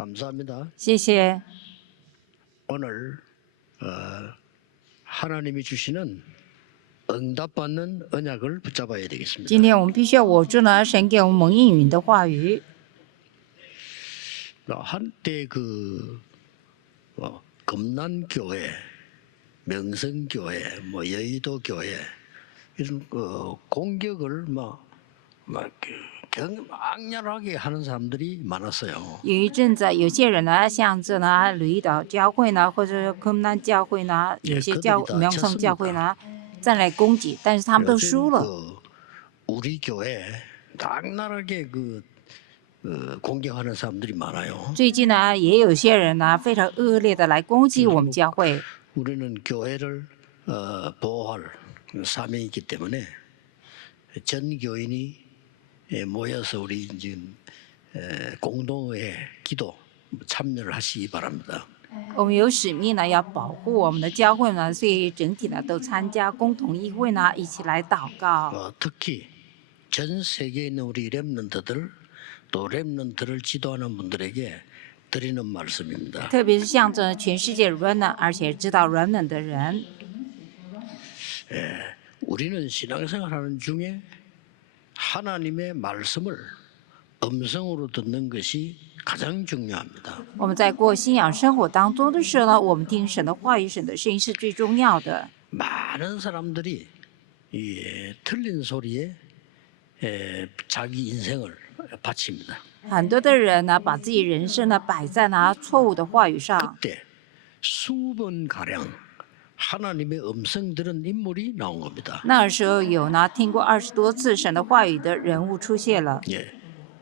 감사합니다. 谢谢。 오늘 하나님이 주시는 응답받는 언약을 붙잡아야 되겠습니다. 今天我们必须要握住呢神给我们蒙应允的话语。 한때 금난교회, 명성교회, 여의도교회 이런 공격을 악랄하게 하는 사람들이 많았어요. 有一阵子，有些人呢，向着呢吕岛教会呢，或者昆南教会呢，有些苗성教会呢，再来攻击，但是他们都输了。 우리 교회 악랄하게 공격하는 사람들이 많아요. 最近呢，也有些人呢，非常恶劣的来攻击我们教会。 우리는 교회를 보호할 사명이기 때문에 전 교인이 모여서 우리 지금 공동의 기도 참여를 하시기 바랍니다. 我们有使命呢，要保护我们的教会呢，所以整体呢都参加共同议会呢，一起来祷告。 특히 전 세계에 있는 우리 렘넌트들 또 렘넌트를 지도하는 분들에게 드리는 말씀입니다. 特别是向着全世界 remnant， 而且知道 remnant 的人， 우리는 신앙생활하는 중에 하나님의 말씀을 음성으로 듣는 것이 가장 중요합니다. 我们在过信仰生活当中的时候呢，我们听神的话语、神的声音是最重要的。 많은 사람들이 이 틀린 소리에 자기 인생을 바칩니다. 很多的人呢，把自己人生呢摆在呢错误的话语上。 그때 20번 가량 하나님의 음성 들은 인물이 나온 겁니다. 那时候有呢听过20多次神的话语的人物出现了。 예,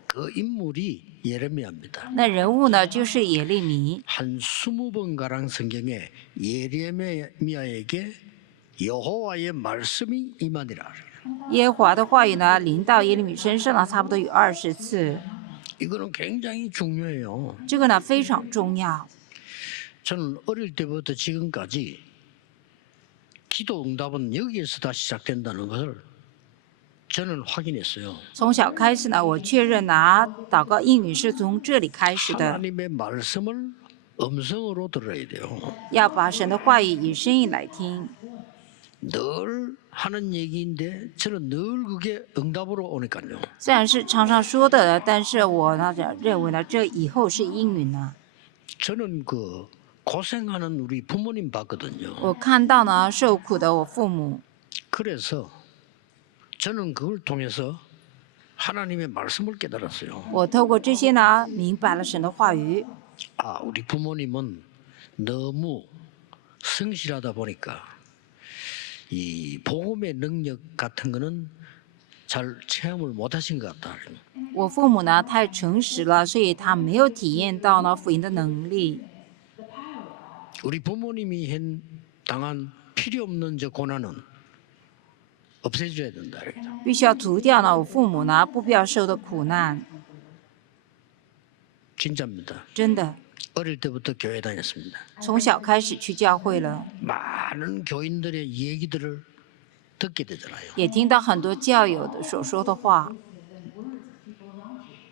그 인물이 예레미야입니다. 那人物呢就是耶利米。 한 20번 가량 성경에 예레미야에게 여호와의 말씀이 임하니라. 耶和华的话语呢临到耶利米身上呢，差不多有20次。 이거는 굉장히 중요해요. 这个呢非常重要。 저는 어릴 때부터 지금까지 기도 응답은 여기에서 다 시작된다는 것을 저는 확인했어요. 从小开始呢，我确认呢祷告应允是从这里开始的。 하나님의 말씀을 음성으로 들어야 돼요. 要把神的话语以声音来听。 늘 하는 얘기인데 저는 늘 그게 응답으로 오니까요. 虽然是常常说的，但是我呢认为呢，这以后是应允呢。 저는 고생하는 우리 부모님 봤거든요. 我看到呢受苦的我父母， 그래서 저는 그걸 통해서 하나님의 말씀을 깨달았어요. 我透过这些呢明白了神的话语。 우리 부모님은 너무 성실하다 보니까 이 복음의 능력 같은 거는 잘 체험을 못 하신 것 같다. 我父母呢太诚实了，所以他没有体验到呢福音的能力。 우리 부모님이 당한 필요 없는 저 고난은 없애줘야 된다. 必须要除掉呢我父母呢不必要受的苦难， 진짜입니다. 真的。 어릴 때부터 교회 다녔습니다. 从小开始去教会了， 많은 교인들의 얘기들을 듣게 되잖아요. 也听到很多教友的所说的话。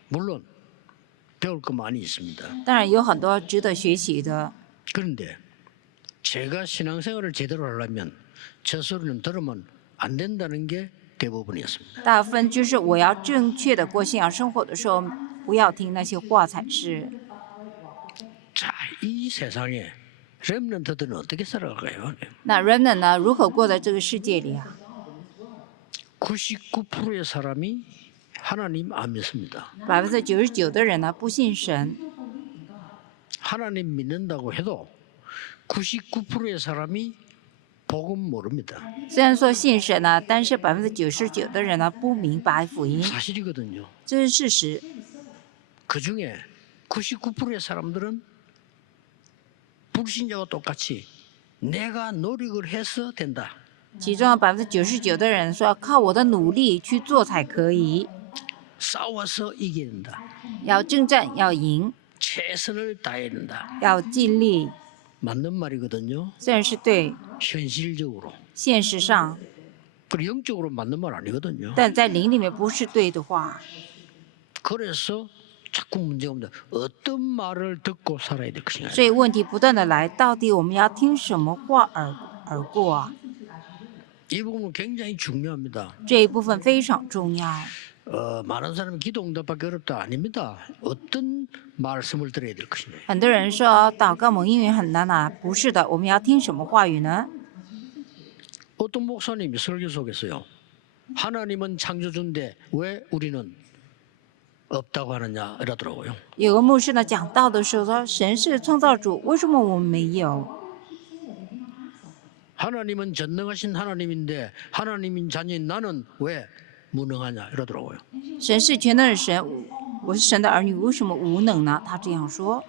물론 배울 거 많이 있습니다. 当然有很多值得学习的。 그런데 제가 신앙생활을 제대로 하려면 저 소리는 들으면 안 된다는 게 대부분이었습니다. 大部分就是我要正确的过信仰生活的时候，不要听那些话才是。 자, 이 세상에 렘넌트들은 어떻게 살아갈까요? 那 remnant 呢，如何过在这个世界里啊？ 99%의 사람이 하나님 안 믿습니다. 99%的人呢不信神， 하나님 믿는다고 해도 99%의 사람이 복음 모릅니다. 虽然说信神呢，但是99%的人呢不明白福音， 사실이거든요. 这是事实。 그 중에 99%의 사람들은 불신자와 똑같이 내가 노력을 해서 된다. 其中99%的人说靠我的努力去做才可以， 싸워서 이겨야 된다. 要征战，要赢， 최선을 다해야 된다. 要尽力。 맞는 말이거든요. 虽然是对， 현실적으로. 现实上， 그리고 영적으로 맞는 말 아니거든요. 但在灵里面不是对的话。 그래서 자꾸 문제가 옵니다. 어떤 말을 듣고 살아야 될 것인가. 所以问题不断的来，到底我们要听什么话而过啊？ 이 부분은 굉장히 중요합니다. 这一部分非常重要。 많은 사람이 기도 응답받기 어렵다. 아닙니다. 어떤 말씀을 들어야 될 것이냐. 很多人说祷告蒙应允很难啊，不是的，我们要听什么话语呢？ 어떤 목사님이 설교 속에서요. 하나님은 창조주인데 왜 우리는 없다고 하느냐 이러더라고요. 有个牧师呢讲道的时候说，神是创造主，为什么我们没有？ 하나님은 전능하신 하나님인데 하나님인 자녀인 나는 왜 무능하냐 이러더라고요. 神是全能的神，我是神的儿女，为什么无能呢？他这样说，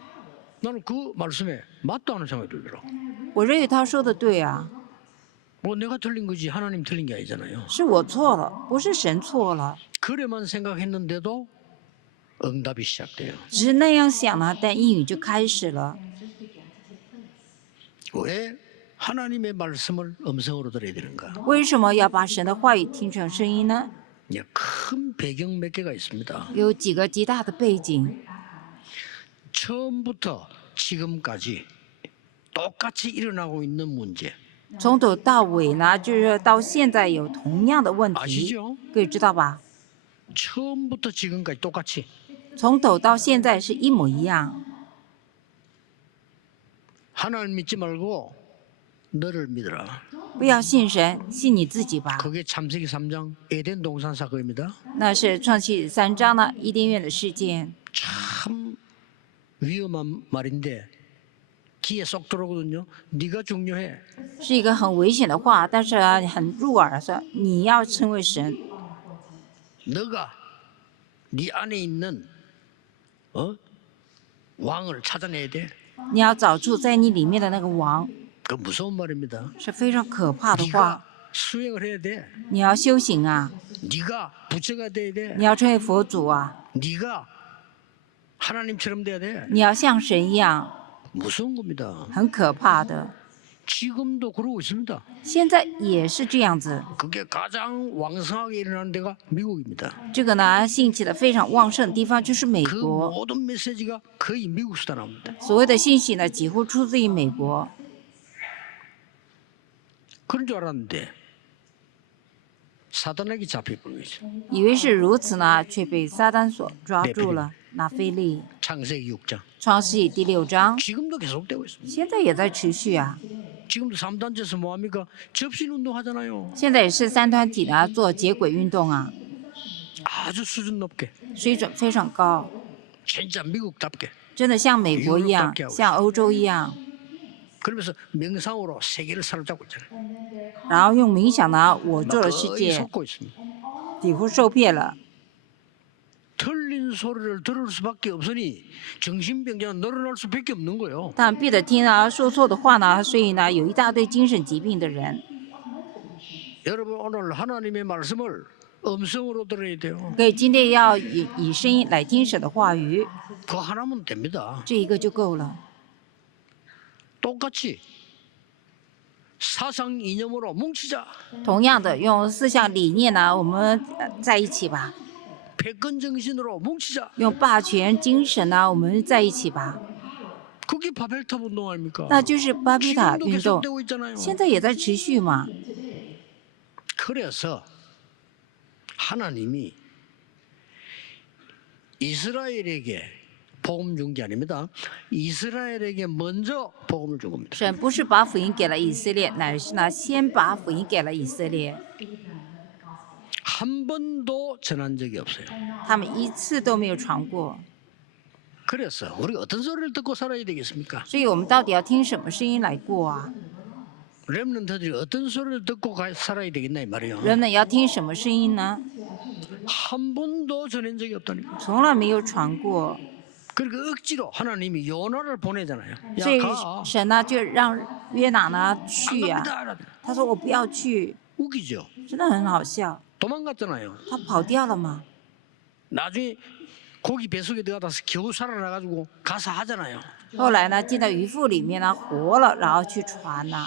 나는 그 말씀에 맞도 않은 생각이 들더라고. 我认为他说的对啊， 뭐 내가 틀린 거지 하나님 틀린 게 아니잖아요. 是我错了，不是神错了， 그래만 생각했는데도 응답이 시작돼요. 只是那样想呢，但应允就开始了。 왜 하나님의 말씀을 음성으로 들어야 되는가? 为什么要把神的话语听成声音呢？ 예, 큰 배경 몇 개가 있습니다. 有几个极大的背景。 처음부터 지금까지 똑같이 일어나고 있는 문제 从头到尾呢，就是到现在有同样的问题， 아시죠? 各位知道吧？ 처음부터 지금까지 똑같이 从头到现在是一模一样。 하나님 믿지 말고 너를 믿어라. 不要信神，信你自己吧。 그게 창세기 3장 에덴 동산 사건입니다. 那是创世3章呢，伊甸园的事件， 참 위험한 말인데 귀에 쏙 들어오거든요. 네가 중요해. 是一个很危险的话，但是啊很入耳，说你要成为神， 너가 네 안에 있는 왕을 찾아내야 돼. 你要找出在你里面的那个王， 그 무서운 말입니다. 是非常可怕的 네가 话。 수행을 해야 돼. 你要修行啊， 네가 부처가 돼야 돼. 你要成为佛祖啊， 네가 하나님처럼 돼야 돼. 你要像神一样， 무서운 겁니다. 很可怕的。 지금도 그러고 있습니다. 现在也是这样子， 그게 가장 왕성하게 일어나는 데가 미국입니다. 这个呢兴起的非常旺盛的地方就是美 그 国， 모든 메시지가 거의 미국에서 나옵니다. 所谓的信息呢几乎出自于美国。 그런 줄 알았는데 사단에게 잡혀버린 거죠. 以为是如此呢，却被撒旦所抓住了。拿菲利， 창세기 6장. 创世纪第6章， 지금도 계속되고 있습니다. 现在也在持续啊。 지금도 3단체에서 뭐합니까? 접신운동 하잖아요. 现在也是三团体呢做接轨运动啊， 아주 수준 높게. 水准非常高， 진짜 미국답게. 真的像美国一样，像欧洲一样， 그러면서 명상으로 세계를 사로잡고 있잖아요. 然后用冥想呢，我做了世 거의 界， 속고 있습니다. 几乎受骗了。 틀린 소리를 들을 수밖에 없으니 정신병자는 늘어날 수밖에 없는 거예요. 但闭着听啊，说错的话呢，所以呢，有一大堆精神疾病的人。 여러분 오늘 하나님의 말씀을 음성으로 들어야 돼요. 所以今天要以声音来听神的话语， 그거 하나면 됩니다. 这一个就够了。 똑같이 사상 이념으로 뭉치자. 同样的，用思想理念呢，我们在一起吧； 패권 정신으로 뭉치자. 用霸权精神呢，我们在一起吧。 그게 바벨탑 운동 아닙니까? 那就是巴比塔 지금도 运动， 계속되고 있잖아요. 现在也在持续嘛。 그래서 하나님이 이스라엘에게 복음 준 게 아닙니다. 이스라엘에게 먼저 복음을 준 겁니다. 神不是把福音给了以色列，乃是呢先把福音给了以色列， 한 번도 전한 적이 없어요. 他们一次都没有传过。 그래서 우리가 어떤 소리를 듣고 살아야 되겠습니까? 所以我们到底要听什么声音来过啊？ 렘넌트들이 어떤 소리를 듣고 살아야 되겠나 이 말이에요. 人们要听什么声音呢？ 한 번도 전한 적이 없다니까. 从来没有传过。 그러니까 억지로 하나님이 요나를 보내잖아요. 所以 야 가. 神呢就让约拿呢 안 去啊， 갑니다. 他说我不要去， 웃기죠. 真的很好笑， 도망갔잖아요. 他跑掉了嘛。 나중에 고기 배속에 들어가서 겨우 살아나가지고 가서 하잖아요. 后来呢进到鱼腹里面呢活了，然后去传了。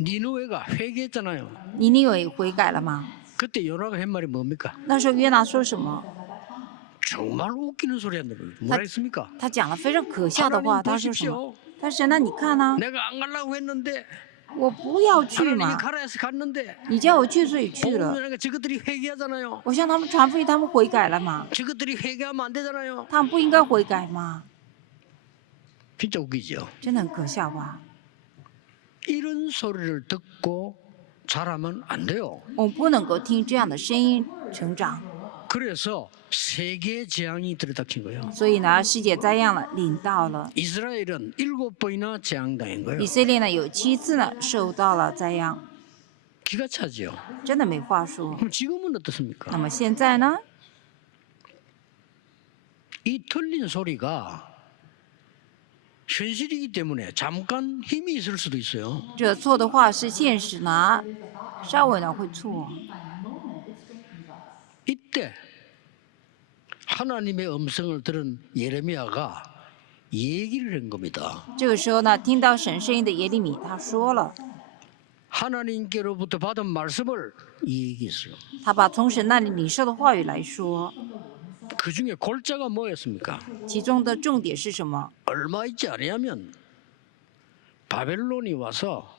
니누웨가 회개했잖아요. 尼尼微悔改了吗？ 그때 요나가 한 말이 뭡니까? 那时候约拿说什么？ 정말 웃기는 소리 한다고 뭐라 했습니까? 他讲了非常可笑的话。 하나님 他说什么？ 보십시오. 他说：“那你看呢、 내가 안 가려고 했는데 我不要去 하나님이 嘛， 가라 해서 갔는데 你叫我去，所以去了。 복음이라는 게 저것들이 회개하잖아요. 我向他们传福音，他们悔改了嘛？ 저것들이 회개하면 안 되잖아요. 他们不应该悔改吗？ 진짜 웃기죠. 真的很可笑吧？ 이런 소리를 듣고 자라면 안 돼요. 我们不能够听这样的声音成长。 그래서 세계 재앙이 들이닥친 거예요. 所以呢，世界灾殃了，临到了。 이스라엘은 7번이나 재앙당한 거예요. 以色列呢，有7次呢受到了灾殃， 기가 차죠. 真的没话说。 그럼 지금은 那 어떻습니까? 么现在呢？ 이 틀린 소리가 현실이기 때문에 잠깐 힘이 있을 수도 있어요. 这错的话是现实呢，稍微呢会错。 이때 하나님의 음성을 들은 예레미야가 얘기를 한 겁니다. 这个时候呢，听到神声音的耶利米他说了， 하나님께로부터 받은 말씀을 얘기했어요. 他把从神那里领受的话语来说， 그 중에 골자가 뭐였습니까? 其中的重点是什么？ 얼마 있지 않으면 바벨론이 와서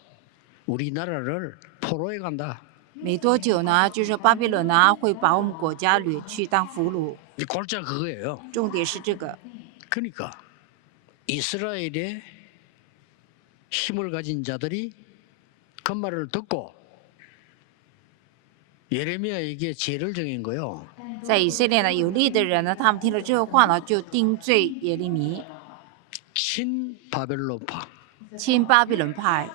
우리나라를 포로해 간다. 没多久呢，就是巴比伦呢会把我们国家掠去当俘虏， 이 골자 그거예요. 重点是这个。 그러니까 이스라엘의 힘을 가진 자들이 그 말을 듣고 예레미야에게 죄를 정한 거요. 在以色列呢，有利的人呢，他们听了这个话呢，就定罪耶利米， 친바벨론파 亲巴比伦派，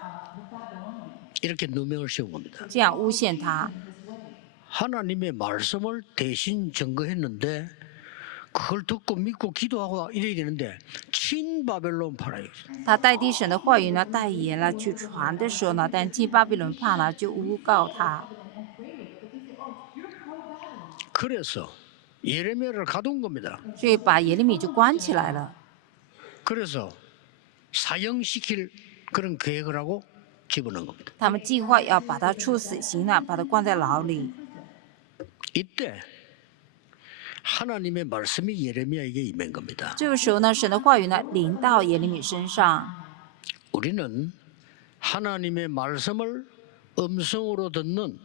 이렇게 누명을 씌운 겁니다. 这样诬陷他。 하나님의 말씀을 대신 증거했는데 그걸 듣고 믿고 기도하고 이래야 되는데 친바벨론파라. 他代替神的话语呢，代言了去传的时候呢，但亲巴比伦派呢就诬告他， 그래서 예레미야를 가둔 겁니다. 所以把耶利米就关起来了。 그래서 사형시킬 그런 계획을 하고 집어넣은 겁니다. 他们计划要把他处死刑了，把他关在牢里。 이때 하나님의 말씀이 예레미야에게 임한 겁니다. 这个时候呢，神的话语呢临到耶利米身上。 우리는 하나님의 말씀을 음성으로 듣는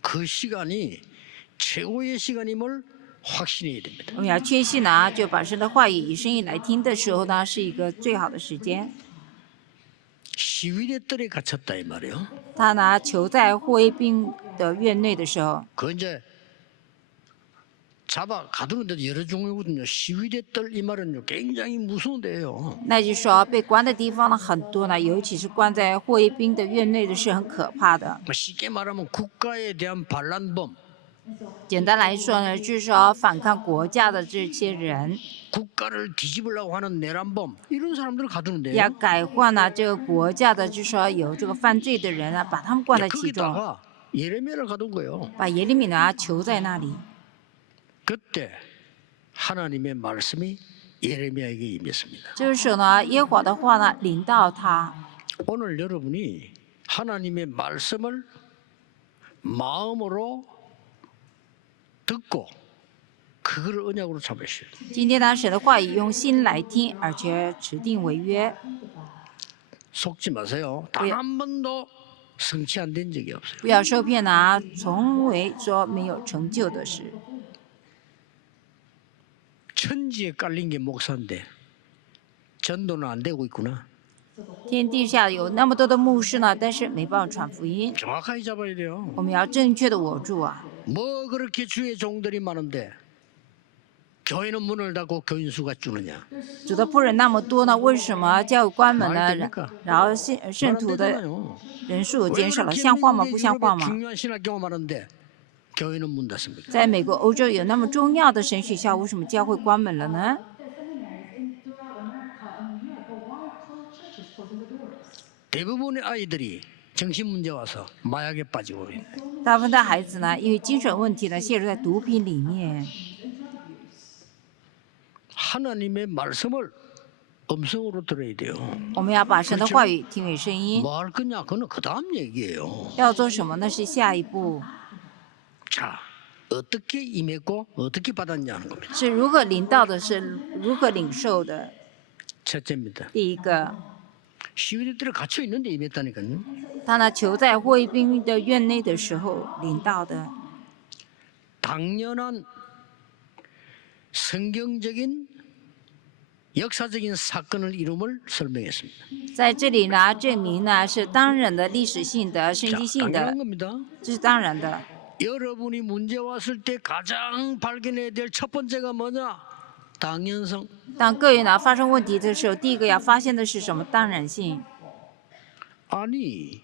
그 시간이 최고의 시간임을 확신해야 됩니다. 我们要确信呢，就把神的话语以声音来听的时候呢，是一个最好的时间。 시위대 뜰에 갇혔다 이 말이에요. 他呢囚在卫兵的院内的时候， 그 이제 잡아 가두는데도 여러 종류거든요. 시위대 뜰 이 말은 굉장히 무서운 데예요. 那就是说被关的地方呢很多呢，尤其是关在卫兵的院内的是很可怕的。 쉽게 말하면 국가에 대한 반란범, 简单来说呢，就是说反抗国家的这些人， 국가를 뒤집으려고 하는 내란범 이런 사람들을 가두는데요. 要改换呢这个国家的，就是说有这个犯罪的人呢，把他们关在其中， 거기다가 예레미야를 가둔 거예요. 把耶利米呢囚在那里。 그때 하나님의 말씀이 예레미야에게 임했습니다. 这个时候呢，耶和华的话呢临到他。 오늘 여러분이 하나님의 말씀을 마음으로 듣고 그걸 언약으로 잡으셔야 돼요. 今天呢，神的话语用心来听，而且持定为约， 속지 마세요. 단 한 번도 성취 안 된 적이 없어요. 不要受骗呢，从未说没有成就的事。 천지에 깔린 게 목사인데 전도는 안 되고 있구나. 天地下有那么多的牧师呢，但是没办法传福音。 정확하게 잡아야 돼요. 我们要正确的握住啊！ 뭐 그렇게 주의 종들이 많은데 교회는 문을 닫고 교인 수가 줄느냐? 主的仆人那么多呢，为什么教会关门呢？然后圣徒的 되잖아요. 人数减少了， 왜 像话吗？ 미국에 不像话 유럽에 吗？ 중요한 신학교가 많은데 교회는 문 닫습니까? 在美国、欧洲有那么重要的神学校，为什么教会关门了呢？ 대부분의 아이들이 정신 문제 와서 마약에 빠지고 있네. 大部分的孩子呢，因为精神问题呢，陷入在毒品里面。 하나님의 말씀을 음성으로 들어야 돼요. 我们要把神的话语听为声音， 뭐 할 거냐? 그건 그 다음 얘기예요. 要做什么那是下一步。 자, 어떻게 임했고 어떻게 받았냐 하는 겁니다. 是如何领到的，是如何领受的。 첫째입니다. 第一个， 시위대들이 갇혀 있는데 임했다니까요. 他呢囚在卫兵的院内的时候领到的， 당연한 성경적인 역사적인 사건을 이름을 설명했습니다. 在这里呢证明呢是当然的历史性的、圣 자, 经性的 당연한 ， 겁니다. 这是当然的。 여러분이 문제 왔을 때 가장 발견해야 될 첫 번째가 뭐냐? 당연성. 当个人呢发生问题的时候，第一个要发现的是什么？当然性。 아니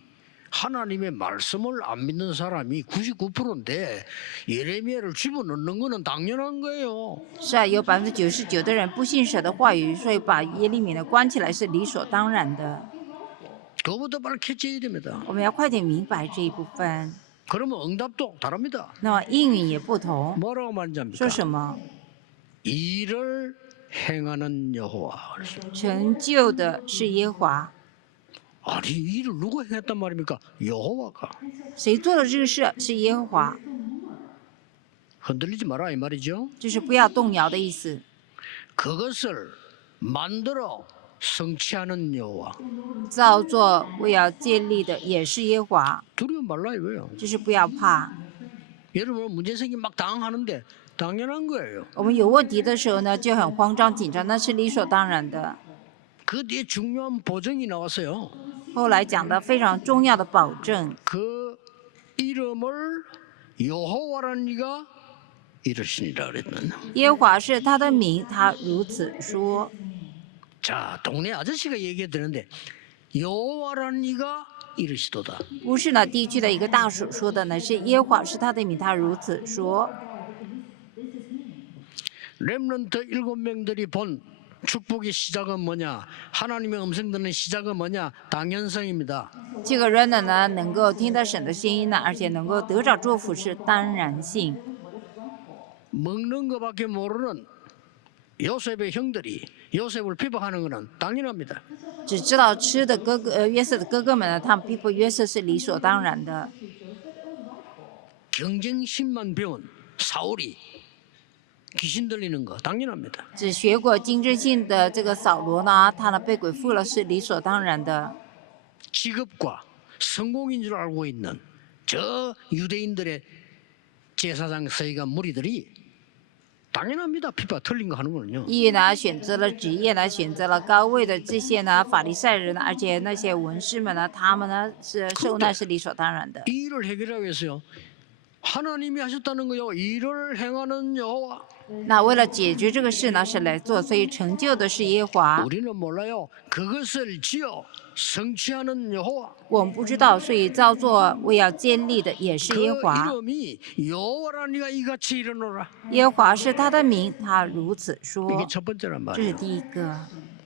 하나님의 말씀을 안 믿는 사람이 99%인데 예레미야를 집어넣는 거는 당연한 거예요. 是啊，有99%的人不信神的话语，所以把耶利米呢关起来是理所当然的。 그거부터 밝혀져야 됩니다. 我们要快点明白这一部分。 그러면 응답도 다릅니다. 那么应允也不同， 뭐라고 말인지 说 압니까? 什么？ 일을 행하는 여호와. 成就的是耶和华。 아니 일을 누가 행했단 말입니까? 여호와가. 谁做了这个事？是耶和华， 흔들리지 마라 이 말이죠. 就是不要动摇的意思。 그것을 만들어 성취하는 여호와. 造作为要建立的也是耶和华， 두려움 말라 이거예요. 就是不要怕。 여러분 문제 생기면 막 당황하는데 당연한 거예요. 我们有问题的时候呢，就很慌张紧张，那是理所当然的。 그 뒤에 중요한 보정이 나왔어요. 后来讲的非常重要的保证， 그 이름을 여호와라는 이가 이르시니라 그랬는. 耶和华是他的名，他如此说。 자, 동네 아저씨가 얘기해 드는데 여호와라는 이가 이르시도다. 不是呢，地区的一个大属说的呢，是耶和华是他的名，他如此说。 렘넌트 7명들이 본 축복의 시작은 뭐냐? 하나님의 음성 듣는 시작은 뭐냐? 당연성입니다. 这个人呢，能够听到神的声音呢，而且能够得着祝福是当然性。 먹는 것밖에 모르는 요셉의 형들이 요셉을 비방하는 것은 당연합니다. 只知道吃的约瑟的哥哥们呢，他们逼迫约瑟是理所当然的。 경쟁심만 배운 사울이 귀신 들리는 거 당연합니다. 只学过竞争性的这个扫罗呢，他呢被鬼附了是理所当然的。 직업과 성공인 줄 알고 있는 저 유대인들의 제사장 서기관 무리들이 당연합니다. 피파 틀린 거 하는 거는요. 义呢选择了职业呢，选择了高位的这些呢法利赛人呢，而且那些文士们呢，他们呢是受难是理所当然的。 이 일을 해결하기 위해서요. 하나님이 하셨다는 거요. 일을 행하는 여호와. 那为了解决这个事呢，是来做，所以成就的是耶和华。 우리는 몰라요. 그것을 지어 성취하는 여호와. 我们不知道，所以造作为要建立的也是 그 耶和华。 이름이 여호와라는 이가 이같이 일어노라. 耶和华是他的名，他如此说。 이게 첫 번째란 这是 말이에요. 第一个。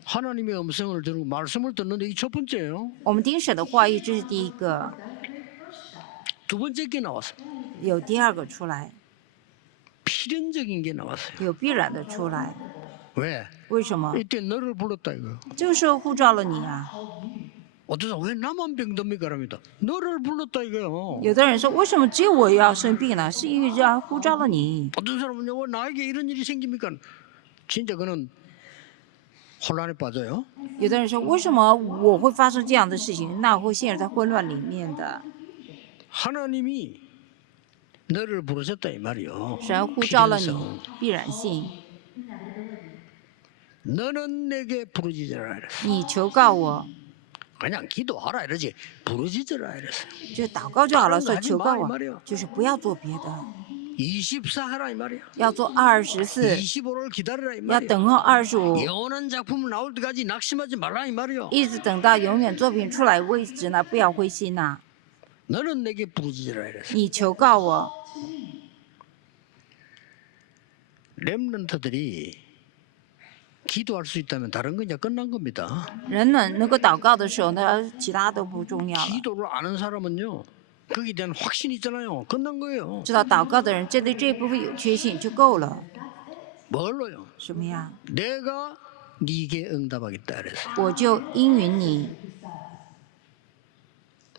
하나님의 음성을 들고 말씀을 듣는데 이 첫 번째예요. 我们听神的话语，这是第一个。 두 번째 게 나왔어요. 有第二个出来， 필연적인 게 나왔어요. 有必然的出来。 왜? 为什么？ 이때 너를 불렀다 이거. 这个时候呼召了你啊！ 어떠서 왜 나만 병듭니까? 그럽니다. 너를 불렀다 이거요. 有的人说，为什么只有我要生病呢？是因为这呼召了你。 어떤 사람은 왜 나에게 이런 일이 생깁니까? 진짜 그는 혼란에 빠져요. 有的人说，为什么我会发生这样的事情？那我会陷入在混乱里面的。 하나님이 너를 부르셨다 이 말이요. 神呼召了你 필연성. ，必然性。 너는 내게 부르짖으라 이랬어. 你求告我， 그냥 기도하라 이러지 부르짖으라 이랬어. 就祷告就好了。所以 하지 求告 마, 이 我 말이야. ，就是不要做别的， 24 하라 이 말이야. 要做24， 25를 기다리라 이 要 말이야. 等候25， 영원한 작품 나올 때까지 낙심하지 말라 이 말이요. 一直等到永远作品出来为止呢，不要灰心呐、 너는 내게 부르짖으라 이랬어. 你求告我， 렘넌트들이 기도할 수 있다면 다른 건 이제 끝난 겁니다. 人能够祷告的时候呢，其他都不重要了。 기도를 아는 사람은요. 거기에 대한 확신이 있잖아요. 끝난 거예요. 知道祷告的人针对这一部分有确信就够了。 뭘로요? 什么呀？ 내가 네게 응답하겠다 그래서. 我就应允你。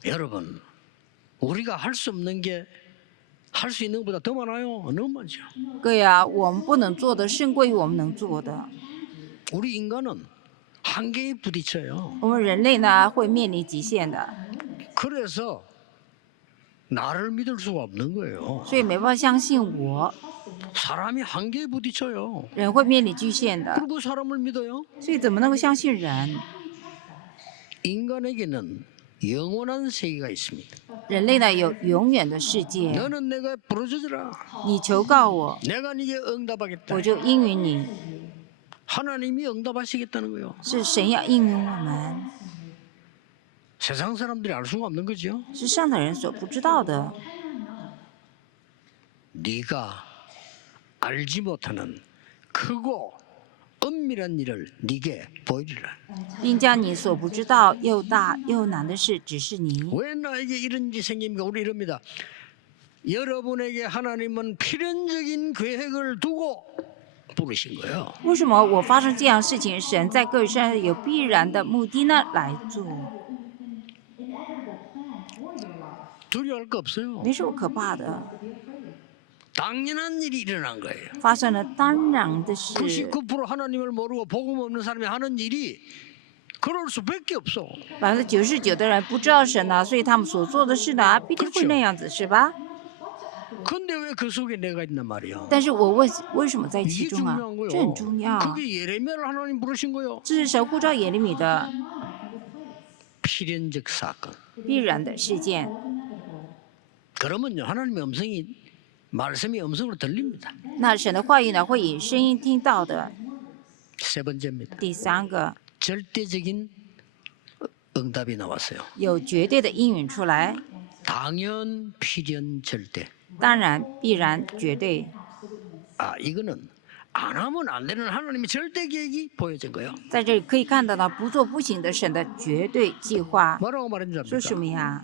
여러분, 우리가 할 수 없는 게 할 수 있는 것보다 더 많아요. 너무 많죠. 对呀，我们不能做的胜过于我们能做的。 우리 인간은 한계에 부딪혀요. 我们人类呢会面临极限的， 그래서 나를 믿을 수가 없는 거예요. 所以没办法相信我。 사람이 한계에 부딪혀요. 人会面临局限的， 그리고 사람을 믿어요. 所以怎么能够相信人？ 인간에게는 영원한 세계가 있습니다. 人类呢有永远的世界， 너는 내가 부르짖으라. 你求告我， 내가 네게 응답하겠다. 我就应允你。 하나님이 응답하시겠다는 거예요. 是神要应允我们， 세상 사람들이 알 수가 없는 거죠. 是上的人所不知道的。 네가 알지 못하는 크고 은밀한 일을 네게 보이리라. 并将你所不知道又大又难的事指示你。 왜 나에게 이런 일이 생깁니까? 우리 이럽니다. 여러분에게 하나님은 필연적인 계획을 두고 부르신 거예요. 为什么我发生这样的事情？神在各人身上有必然的目的呢来做， 두려워할 거 없어요. 没什么可怕的。 당연한 일이 일어난 거예요. 发生了当然的事， 99% 하나님을 모르고 복음 없는 사람이 하는 일이 그럴 수밖에 없어. 99%的人不知道神呢，所以他们所做的事呢，必定会那样子，是吧？ 근데 왜 그 속에 내가 있단 말이야? 但是我为什么在其 이게 中啊 중요한 ？这很 거예요. 重要。 그게 예레미야를 하나님 부르신 거예요. 这是神呼召耶利米的 필연적 사건. 必然的事件。 그러면요 하나님의 음성이 말씀의 음성으로 들립니다. 那神的话语呢，会以声音听到的。 세 번째입니다. 第三个， 절대적인 응답이 나왔어요. 有绝对的应允出来， 당연, 필연, 절대. 当然、必然、绝对。 아 이거는 안 하면 안 되는 하나님의 절대 계획이 보여진 거예요. 在这里可以看到呢，不做不行的神的绝对计划。 뭐라고 말했는지 说什 압니까? 么呀？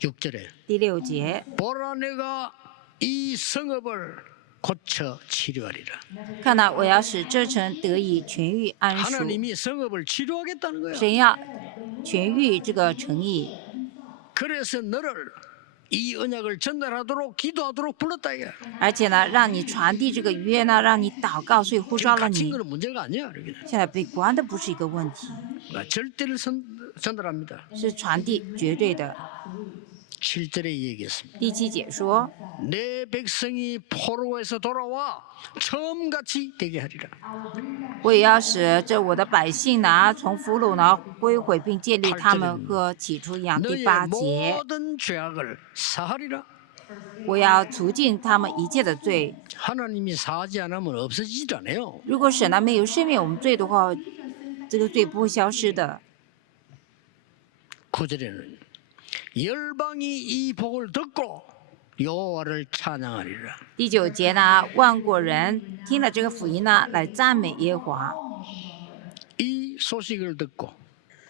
6절에 第6节， 보라 내가 이 성읍을 고쳐 치료하리라. 看到我要使这城得以痊愈安舒。 하나님이 성읍을 치료하겠다는 거야. 神要痊愈这个城邑， 그래서 너를 이 언약을 전달하도록 기도하도록 불렀다 이게. 而且呢，让你传递这个约呢，让你祷告，所以呼 지금 召了 갇힌 你。 거는 문제가 아니야. 이렇게. 现在被关的不是一个问题， 절대를 전달합니다. 是传递绝对的。 7절에 얘기했습니다. 第7节说， 내 백성이 포로에서 돌아와 처음같이 되게 하리라. 我也要使这我的百姓呢，从俘虏呢归回，并建立他们和起初一样。第 너의 8节， 모든 죄악을 사하리라. 我要除尽他们一切的罪。 하나님이 사하지 않으면 없어지질 않아요. 如果神呢没有赦免我们罪的话，这个罪不会消失的。 9절에는 열방이 이 복을 듣고 여호와를 찬양하리라. 第9节呢，万国人听了这个福音呢，来赞美耶和华。 이 소식을 듣고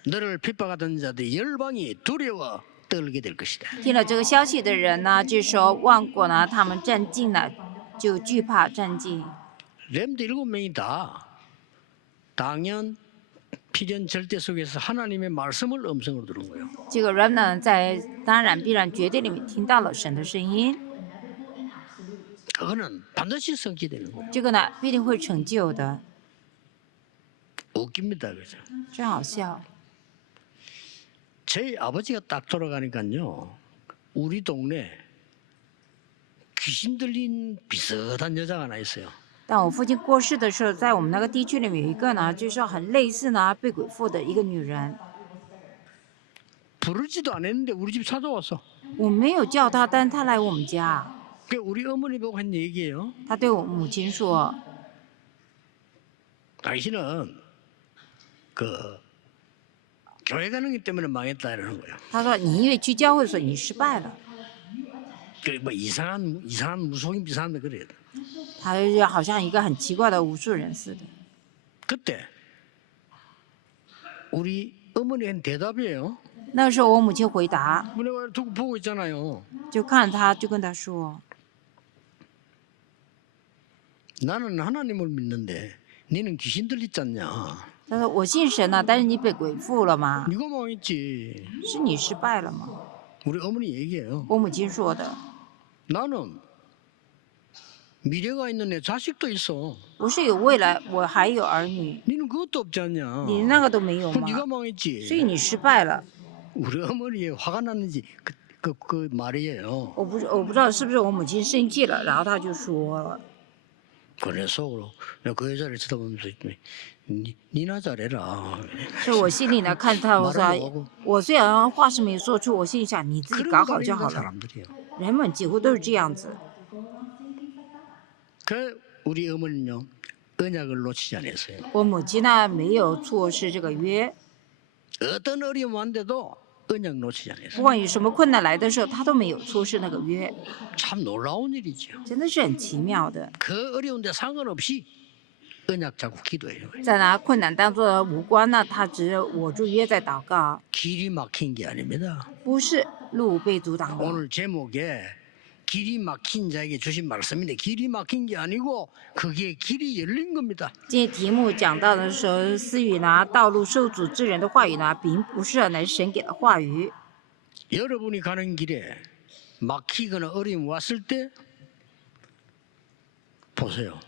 너를 핍박하던 자들 열방이 두려워 떨게 될 것이다. 听了这个消息的人呢，就说万国呢，他们战尽了，就惧怕战尽。 렘드 7명이 다 당연 필연 절대 속에서 하나님의 말씀을 음성으로 들은 거예요. 这个人呢，在当然必然绝对里面听到了神的声音， 그거는 반드시 성취되는 거예요. 这个呢必定会成就的。 웃깁니다, 그죠? 真好笑。 저희 아버지가 딱 돌아가니까요, 우리 동네 귀신 들린 비슷한 여자가 하나 있어요. 当我父亲过世的时候，在我们那个地区里面有一个呢，就是很类似呢被鬼附的一个女人。 부르지도 않았는데 우리 집 찾아왔어. 我没有叫她，但她来我们家， 그 우리 어머니 보고 한 얘기예요. 她对我母亲说 당신은 그 교회 가는 것 때문에 망했다 이러는 거예요. ：“她说你因为去教会，所以你失败了。 그 뭐 이상한 무속인 비슷한데 그래요. ”她就好像一个很奇怪的武术人似的。 그때 우리 어머니 한 대답이에요. 那时候我母亲回答， 내가 두고 보고 있잖아요. 就看她，就跟她说 나는 하나님을 믿는데 너는 귀신 들리잖냐. 她说我信神了，但是你被鬼附了吗？ 네가 망했지. 是你失败了吗？ 우리 어머니 얘기해요. 我母亲说的。 나는 미래가 있는 애 자식도 있어. 不是有未来，我还有儿女， 니는 그것도 없지 않냐? 你那个都没有 그 吗？ 네가 所 망했지. 以你失败了。 우리 어머니 화가 났는지 그 말이에요. 我不知道是不是我母亲生气了，然后她就说了。 그래 속으로 내가 그 여자를 쳐다보면서 니나 잘해라. 所以我心里呢看他，我说我虽然话是没有说出，我心里想你自己 그런 搞 거 好就 가리는 好了。 사람들이에요. 人们几乎都是这样子。 그 우리 어머니는요 언약을 놓치지 않았어요. 我母亲呢没有错失这个约， 어떤 어려움 왔는데도 언약 놓치지 不 않았어요. 管有什么困难来的时候，她都没有错失那个约， 참 놀라운 일이죠. 真的是很奇妙的。 그 어려운데 상관없이 언약 잡고 기도해요. 在拿困难当做无关呢，她只握住约在祷告， 길이 막힌 게 아닙니다. 不是路被阻挡了。 오늘 제목에 길이 막힌 자에게 주신 말씀인데 길이 막힌 게 아니고 그게 길이 열린 겁니다. 今天题目讲到的时候，思雨呢，道路受阻之人的话语呢，并不是乃是神给的话语。 여러분이 가는 길에 막히거나 어려움이 왔을 때 보세요.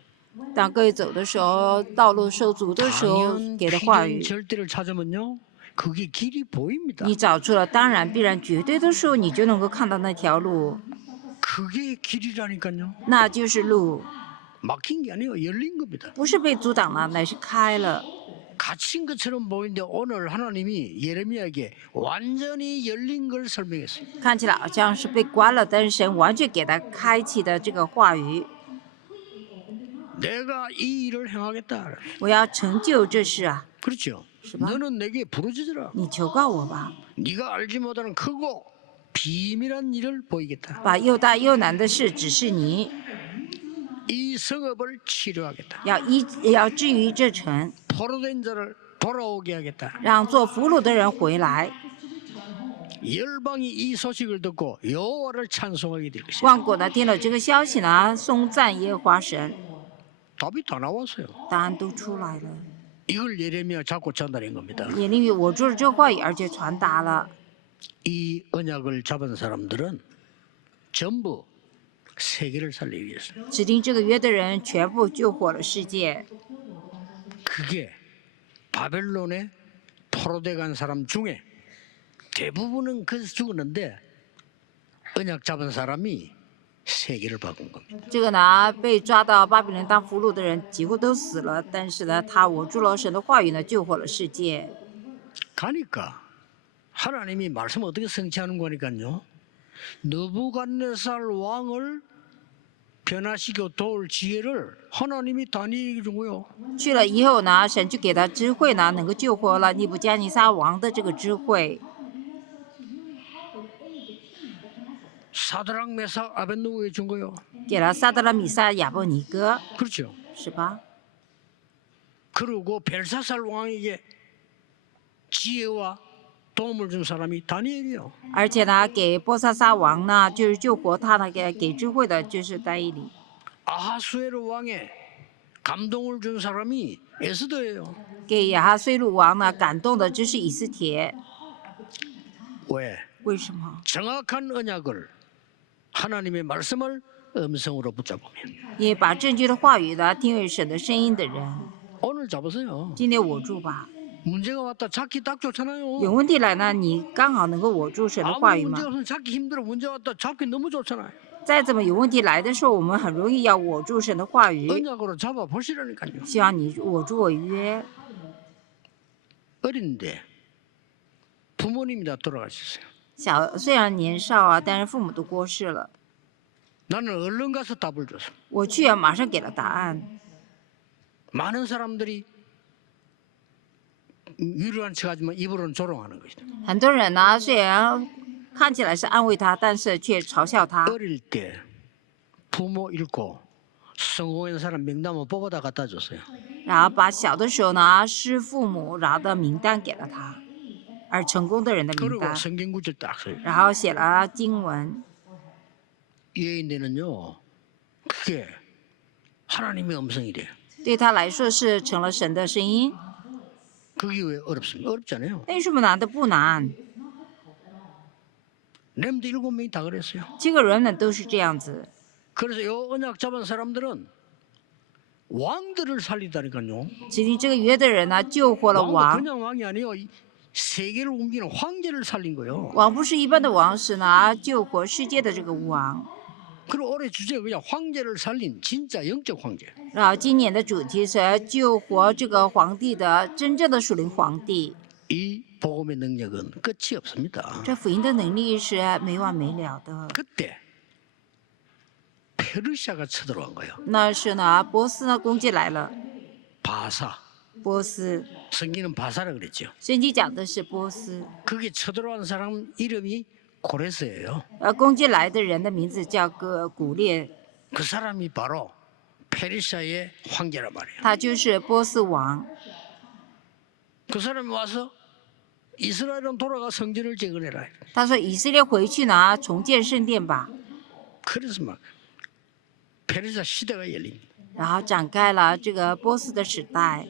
当各位走的时候，道路受阻的时候 당연 给的话 필연 语， 절대를 찾으면요. 그게 길이 보입니다. 你找出了当然必然绝对的时候，你就能够看到那条路， 그게 길이라니까요. 那就是路， 막힌 게 아니에요. 열린 겁니다. 不是被阻挡了，乃是开了。 갇힌 것처럼 보이는데 오늘 하나님이 예레미야에게 완전히 열린 걸 설명했어요. 看起来好像是被关了，但是神完全给他开启的这个话语， 내가 이 일을 행하겠다. 我要成就这事啊， 그렇죠. 봐. 너는 내게 부르짖으라. 你求告我吧， 네가 알지 못하는 크고 비밀한 일을 보이겠다. 把又大又难的事指示你， 이 성읍을 치료하겠다. 要治愈这城， 포로된 자를 돌아오게 하겠다. 让做俘虏的人回来， 열방이 이 소식을 듣고 여호와를 찬송하게 될 것이다. 万国呢听了这个消息呢，颂赞耶和华神， 답이 다 나왔어요. 答案都出来了。 이걸 예레미야 잡고 전달한 겁니다. 也因为我做了这话语，而且传达了。 이 언약을 잡은 사람들은 전부 세계를 살리기 위해서. 指定这个约的人全部救活了世界， 그게 바벨론에 포로돼 간 사람 중에 대부분은 거기서 죽었는데 언약 잡은 사람이 세계를 바꾼 겁니다. 这个呢被抓到巴比伦当俘虏的人几乎都死了，但是呢他握住了神的话语呢，救活了世界。 가니까 하나님이 말씀 어떻게 성취하는 거니까요. 느부갓네살 왕을 변화시켜 도울 지혜를 하나님이 다니엘에게 주고요. 去了以后呢，神就给他智慧呢，能够救活了尼布加尼撒王的这个智慧。 사드락 메삭 아벤누고에 준 거요. 给了撒德拉米撒亚伯尼哥， 그렇죠. 是吧？ 그리고 벨사살 왕에게 지혜와 도움을 준 사람이 다니엘이요. 而且呢，给波萨撒王呢，就是救活他那个给智慧的，就是但以理。 아하수에르 왕에 감동을 준 사람이 에스더예요. 给亚哈随鲁王呢感动的，就是以斯帖。 왜? 为什么？ 정확한 언약을 하나님의 말씀을 음성으로 붙잡으면 因为把正确的话语呢听为神的声音的人， 오늘 잡으세요. 今天握住吧。 문제가 왔다 찾기 딱 좋잖아요. 有问题来呢，你刚好能够握住神的 아무 话语嘛 문제 。 없으면 찾기 힘들어. 문제 왔다 찾기 너무 좋잖아요. 再怎么有问题来的时候，我们很容易要握住神的话语。 언약으로 잡아 보시라니까요. 希望你握住我约。 어린데 부모님이 다 돌아가셨어요. 虽然年少啊，但是父母都过世了。 나는 얼른 가서 답을 줬어. 我去啊，马上给了答案。 많은 사람들이 위로한 척하지만 입으로는 조롱하는 것이다. 很多人呢，虽然看起来是安慰他，但是却嘲笑他。 어릴 때 부모 잃고 성공한 사람 명단을 뽑아다 갖다 줬어요. 然后把小的时候呢失父母，然后的名单给了他，而成功的人的名 그리고 单， 성경 구절 딱 써요. 然后写了经文。 예인되는요. 그게 하나님의 음성이래요. 对他来说是成了神的声音。 그게 왜 어렵습니까? 어렵잖아요. 为什么难的不难？ 렘드 7명이 다 그랬어요. 7个人呢都是这样子。 그래서 요 언약 잡은 사람들은 왕들을 살리다니까요. 其实这个约的人呢，救活了 왕도 王。 그냥 왕이 아니에요. 세계를 옮기는 황제를 살린 거예요. 王不是一般的王，是呢救活世界的这个王。 그리고 올해 주제가 그냥 황제를 살린 진짜 영적 황제. 然后今年的主题是救活这个皇帝的真正的属灵皇帝。 이 복음의 능력은 끝이 없습니다. 这福音的能力是没完没了的。 그때 페르시아가 쳐들어간 거예요. 那是呢，波斯呢攻击来了， 바사. 波斯， 성경은 바사라 그랬죠. 圣经讲的是波斯。 그게 쳐들어간 사람 이름이 고레스예요. 攻击来的人的名字叫个古列， 그 사람이 바로 페르시아의 황제란 말이에요. 他就是波斯王。 그 사람이 와서 이스라엘은 돌아가 성전을 재건해라. 他说以色列回去呢，重建圣殿吧。 그래서 막 페르시아 시대가 열립니다. 然后展开了这个波斯的时代。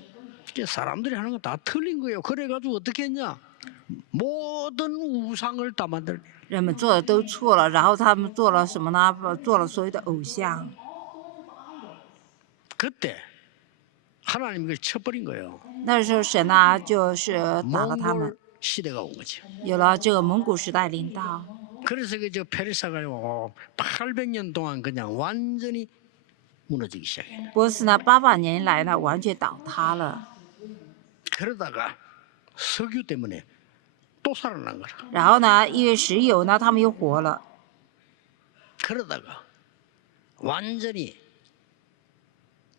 이제 사람들이 하는 건 다 틀린 거예요. 그래가지고 어떻게 했냐? 모든 우상을 다 만들. 人们做的都错了，然后他们做了什么呢？做了所有的偶像。 그때 하나님이 그걸 쳐버린 거예요. 那时候神呢，就是打了他们， 몽골 시대가 온 거죠. 有了这个蒙古时代领导。 그래서 그저 페르시아가 800년 동안 그냥 완전히 무너지기 시작해요. 波斯呢，800年来呢，完全倒塌了。 그러다가 석유 때문에 또 살아난 거라. 然后呢，因为石油呢，他们又活了。 그러다가 완전히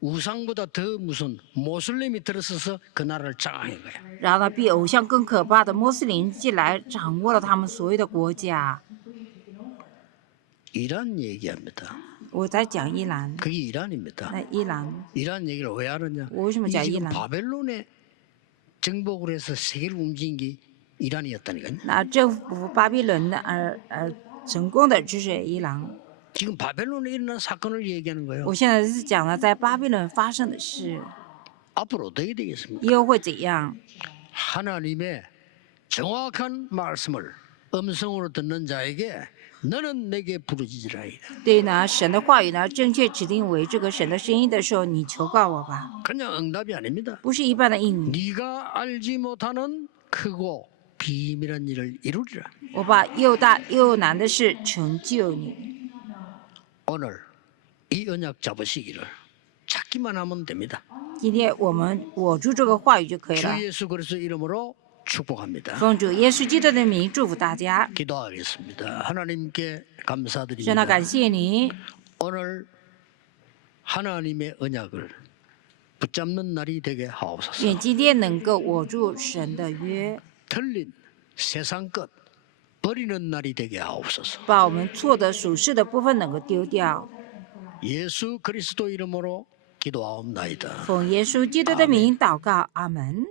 우상보다 더 무슨 모슬림이 들어서서 그 나라를 장악한 거야. 然后呢，比偶像更可怕的穆斯林进来，掌握了他们所有的国家。 이란 얘기합니다. 我在讲伊朗， 그게 이란입니다. 那伊朗， 이란 얘기를 왜 하느냐? 我为什么 이 讲伊 지금 朗？ 바벨론에 정복을 해서 세계를 움직인 게 이란이었다니까요. 那征服巴比伦的成功的就是伊朗。 지금 바벨론에 일어난 사건을 얘기하는 거예요. 我现在是讲了在巴比伦发生的事， 앞으로 어떻게 되겠습니까? 以后会怎样？ 하나님의 정확한 말씀을 음성으로 듣는 자에게 너는 내게 부르짖으라. 对呢，神的话语呢，正确指定为这个神的声音的时候，你求告我吧， 그냥 응답이 아닙니다. 不是一般的应允。 네가 알지 못하는 크고 비밀한 일을 이루리라. 我把又大又难的事成就你。 오늘 이 언약 잡으시기를 찾기만 하면 됩니다. 今天我们握住这个话语就可以 주 了。 예수 그리스도 이름으로 축복합니다. 奉主耶稣基督的名祝福大家。 기도하겠습니다. 하나님께 神啊， 감사드립니다. 感谢你， 오늘 하나님의 언약을 붙잡는 날이 되게 하옵소서. 愿今天能够握住神的约， 틀린 세상 것 버리는 날이 되게 하옵소서. 把我们错的属世的部分能够丢掉。 예수 그리스도 이름으로 기도하옵나이다. 奉耶稣基督的名祷告，阿门。